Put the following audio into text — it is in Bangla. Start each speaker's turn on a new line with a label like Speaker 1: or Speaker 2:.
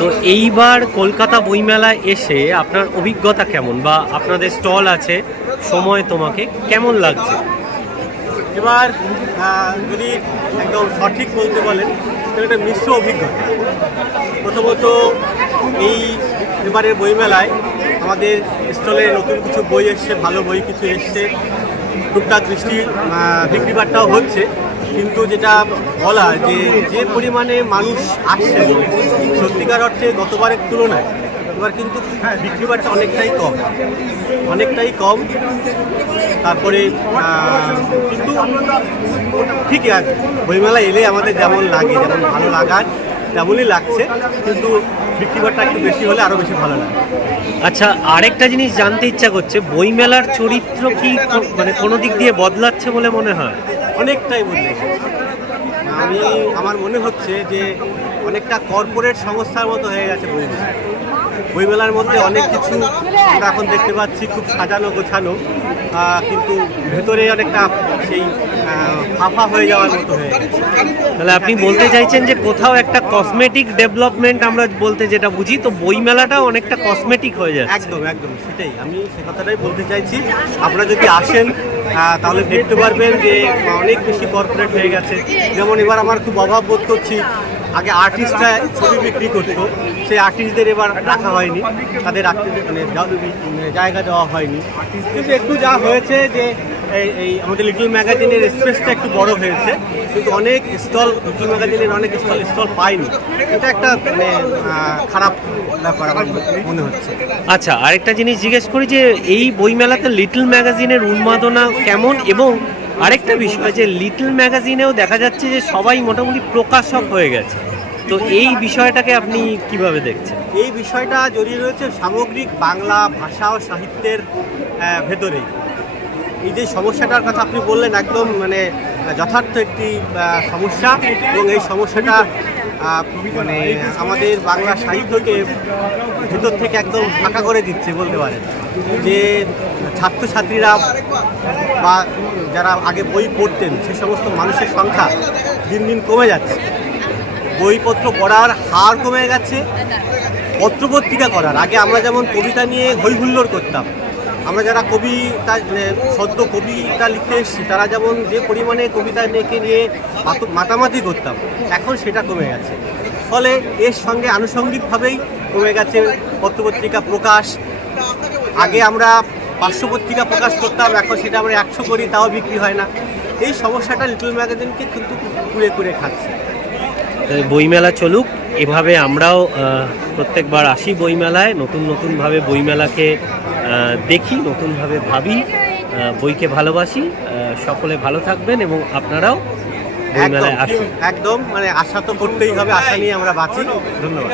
Speaker 1: তো এইবার কলকাতা বইমেলায় এসে আপনার অভিজ্ঞতা কেমন বা আপনাদের স্টল আছে? সময় তোমাকে কেমন লাগছে?
Speaker 2: এবার যদি একদম সঠিক বলতে বলেন, তাহলে একটা মিশ্র অভিজ্ঞতা। প্রথমত, এই এবারের বইমেলায় আমাদের স্টলে নতুন কিছু বই এসছে, ভালো বই কিছু এসছে। টুকটাক দৃষ্টি বিক্রি বাট্টাও হচ্ছে। কিন্তু যেটা বলা যে যে পরিমাণে মানুষ আসছে, সত্যিকার অর্থে গতবারের তুলনায়, এবার কিন্তু বিক্রি বাট্টা অনেকটাই কম। অনেকটাই কম। তারপরে কিন্তু ঠিকই আছে বইমেলা এলে আমাদের যেমন লাগে, যেমন ভালো লাগার, তেমনই লাগছে, কিন্তু বিক্রিবারটা একটু বেশি হলে আরও বেশি ভালো লাগে।
Speaker 1: আচ্ছা আরেকটা জিনিস জানতে ইচ্ছা করছে, বইমেলার চরিত্র কি মানে কোনো দিক দিয়ে বদলাচ্ছে বলে মনে হয়?
Speaker 2: অনেকটাই বদলে আমি, আমার মনে হচ্ছে যে অনেকটা কর্পোরেট সংস্থার মতো হয়ে গেছে বইমেলা। বইমেলার মধ্যে অনেক কিছু আমরা এখন দেখতে পাচ্ছি, খুব সাজানো গোছানো। কিন্তু ভেতরে অনেকটা সেই ফাঁপা হয়ে যাওয়ার মতো হয়ে
Speaker 1: তাহলে আপনি বলতে চাইছেন যে কোথাও একটা কসমেটিক ডেভেলপমেন্ট আমরা বলতে যেটা বুঝি তো বইমেলাটাও অনেকটা কসমেটিক হয়ে যায়
Speaker 2: একদম একদম সেটাই। আমি সে কথাটাই বলতে চাইছি। আপনারা যদি আসেন তাহলে দেখতে পারবেন যে অনেক বেশি কর্পোরেট হয়ে গেছে। যেমন এবার আমার খুব অভাব বোধ করছি আগে আর্টিস্টরা ছবি বিক্রি করতো, সেই আর্টিস্টদের এবার রাখা হয়নি। তাদের মানে মানে জায়গা দেওয়া হয়নি। কিন্তু একটু যা হয়েছে যে এই এই আমাদের লিটল ম্যাগাজিনের স্পেসটা একটু বড় হয়েছে, কিন্তু অনেক স্টল লিটল ম্যাগাজিনের অনেক স্টল স্টল পাইনি এটা একটা মানে খারাপ ব্যাপার আমার মনে হচ্ছে।
Speaker 1: আচ্ছা আরেকটা জিনিস জিজ্ঞেস করি যে এই বইমেলাতে লিটল ম্যাগাজিনের উন্মাদনা কেমন এবং আরেকটা বিষয় যে লিটল ম্যাগাজিনেও দেখা যাচ্ছে যে সবাই মোটামুটি প্রকাশক হয়ে গেছে। তো এই বিষয়টাকে আপনি কীভাবে দেখছেন?
Speaker 2: এই বিষয়টা জড়িয়ে রয়েছে সামগ্রিক বাংলা ভাষা ও সাহিত্যের ভেতরে এই যে সমস্যাটার কথা আপনি বললেন, একদম মানে যথার্থ একটি সমস্যা এবং এই সমস্যাটা মানে আমাদের বাংলা সাহিত্যকে ভেতর থেকে একদম ফাঁকা করে দিচ্ছে বলতে পারেন। যে ছাত্রছাত্রীরা বা যারা আগে বই পড়তেন, সে সমস্ত মানুষের সংখ্যা দিন দিন কমে যাচ্ছে। বইপত্র পড়ার হার কমে গেছে, পত্রপত্রিকা করার। আগে আমরা যেমন কবিতা নিয়ে হৈহুল্লোড় করতাম আমরা যারা কবিতা মানে সদ্য কবিতা লিখতে এসেছি, তারা যেমন যে পরিমাণে কবিতা নিয়ে নিয়ে মাত- মাতামাতি করতাম, এখন সেটা কমে গেছে। ফলে এর সঙ্গে আনুষঙ্গিকভাবেই কমে গেছে পত্রপত্রিকা প্রকাশ। আগে আমরা পার্শ্ব পত্রিকা প্রকাশ করতাম, এখন সেটা আমরা একশো করি, তাও বিক্রি হয় না। এই সমস্যাটা লিটল ম্যাগাজিনকে কিন্তু কুড়ে কুড়ে খাচ্ছে।
Speaker 1: বইমেলা চলুক এভাবে আমরাও প্রত্যেকবার আসি বইমেলায় নতুন নতুনভাবে বইমেলাকে দেখি নতুনভাবে ভাবি বইকে ভালোবাসি সকলে ভালো থাকবেন এবং আপনারাও বইমেলায় আসুন।
Speaker 2: একদম মানে আশা তো করতেই হবে আশা নিয়ে আমরা বাঁচি। ধন্যবাদ।